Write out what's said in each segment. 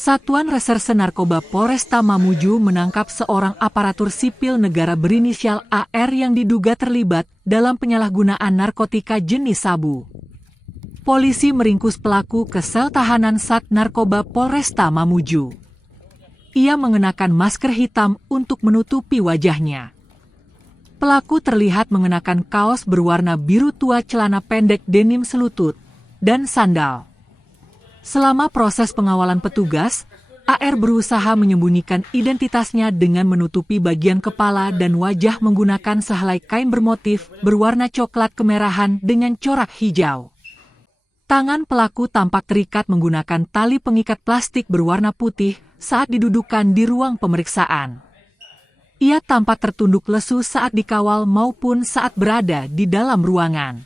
Satuan Reserse Narkoba Polresta Mamuju menangkap seorang aparatur sipil negara berinisial AR yang diduga terlibat dalam penyalahgunaan narkotika jenis sabu. Polisi meringkus pelaku ke sel tahanan Sat Narkoba Polresta Mamuju. Ia mengenakan masker hitam untuk menutupi wajahnya. Pelaku terlihat mengenakan kaos berwarna biru tua, celana pendek denim selutut, dan sandal. Selama proses pengawalan petugas, AR berusaha menyembunyikan identitasnya dengan menutupi bagian kepala dan wajah menggunakan sehelai kain bermotif berwarna coklat kemerahan dengan corak hijau. Tangan pelaku tampak terikat menggunakan tali pengikat plastik berwarna putih saat didudukkan di ruang pemeriksaan. Ia tampak tertunduk lesu saat dikawal maupun saat berada di dalam ruangan.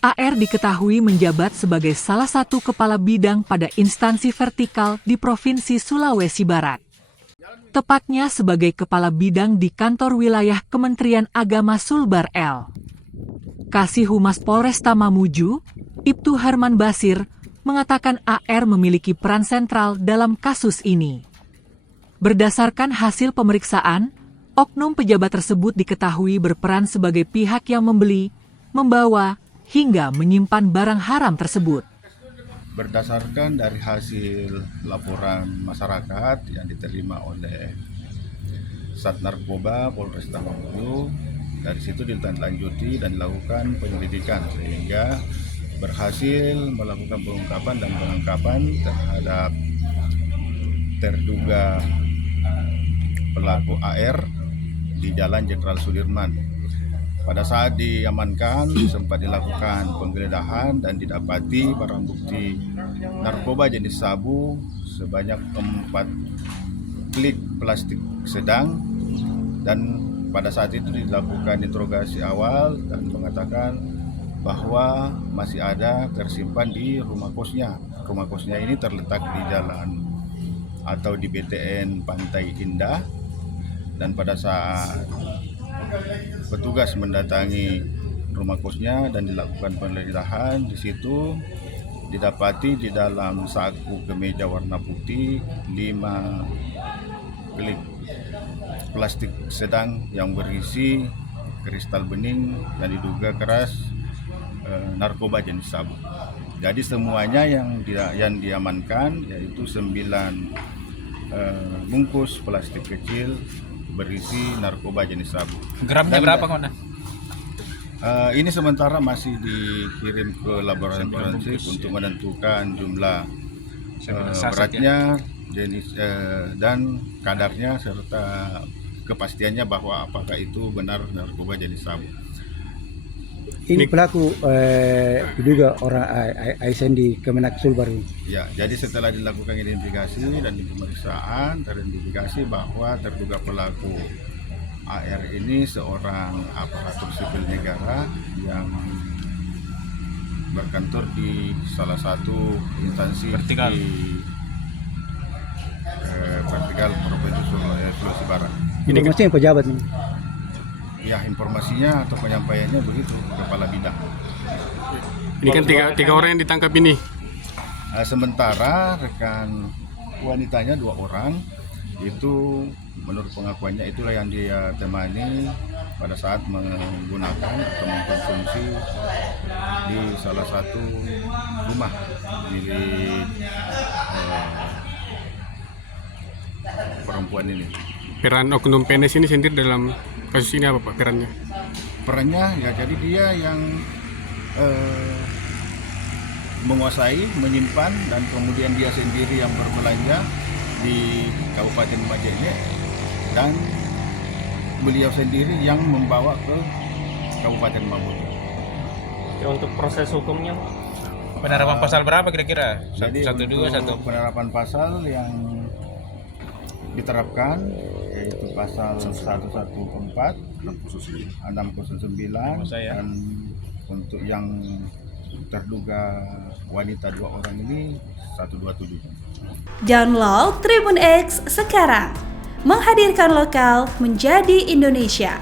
AR diketahui menjabat sebagai salah satu kepala bidang pada instansi vertikal di Provinsi Sulawesi Barat. Tepatnya sebagai kepala bidang di kantor wilayah Kementerian Agama Sulbar L. Kasih Humas Polresta Mamuju, Ibtu Herman Basir, mengatakan AR memiliki peran sentral dalam kasus ini. Berdasarkan hasil pemeriksaan, oknum pejabat tersebut diketahui berperan sebagai pihak yang membeli, membawa, hingga menyimpan barang haram tersebut. Berdasarkan dari hasil laporan masyarakat yang diterima oleh Sat Narkoba Polresta Mamuju, dari situ ditindaklanjuti dan dilakukan penyelidikan sehingga berhasil melakukan pengungkapan dan penangkapan terhadap terduga pelaku AR di Jalan Jenderal Sudirman. Pada saat diamankan, sempat dilakukan penggeledahan dan didapati barang bukti narkoba jenis sabu sebanyak 4 klik plastik sedang, dan pada saat itu dilakukan interogasi awal dan mengatakan bahwa masih ada tersimpan di rumah kosnya. Rumah kosnya ini terletak di jalan atau di BTN Pantai Indah, dan pada saat petugas mendatangi rumah kosnya dan dilakukan penggeledahan, di situ didapati di dalam saku kemeja warna putih 5 klik plastik sedang yang berisi kristal bening dan diduga keras narkoba jenis sabu. Jadi semuanya yang diamankan yaitu 9 bungkus plastik kecil berisi narkoba jenis sabu. Gramnya berapa, Komandan? Ini sementara masih dikirim ke laboratorium forensik untuk menentukan jumlah beratnya, jenis dan kadarnya serta kepastiannya bahwa apakah itu benar narkoba jenis sabu. Ini pelaku diduga orang ASN di Kemenak Sulbar. Ya, jadi setelah dilakukan identifikasi dan pemeriksaan, teridentifikasi bahwa terduga pelaku AR ini seorang aparatur sipil negara yang berkantor di salah satu instansi vertikal di vertikal Provinsi Sulawesi Barat. Ini maksudnya pejabat ini? Ya, informasinya atau penyampaiannya begitu, kepala bidang. Ini kan tiga orang yang ditangkap ini. Sementara rekan wanitanya 2 orang, itu menurut pengakuannya itulah yang dia temani pada saat menggunakan atau mengkonsumsi di salah satu rumah milik perempuan ini. Peran oknum PNS ini sendiri dalam kasus ini apa, Pak, perannya? Perannya ya, jadi dia yang menguasai, menyimpan, dan kemudian dia sendiri yang berbelanja di Kabupaten Majene, dan beliau sendiri yang membawa ke Kabupaten Mamuju. Untuk proses hukumnya, Penerapan pasal berapa kira-kira? Jadi 121. untuk penerapan pasal yang diterapkan yaitu pasal 114, 609, dan untuk yang terduga wanita 2 orang ini 127. Download Tribun X sekarang, menghadirkan lokal menjadi Indonesia.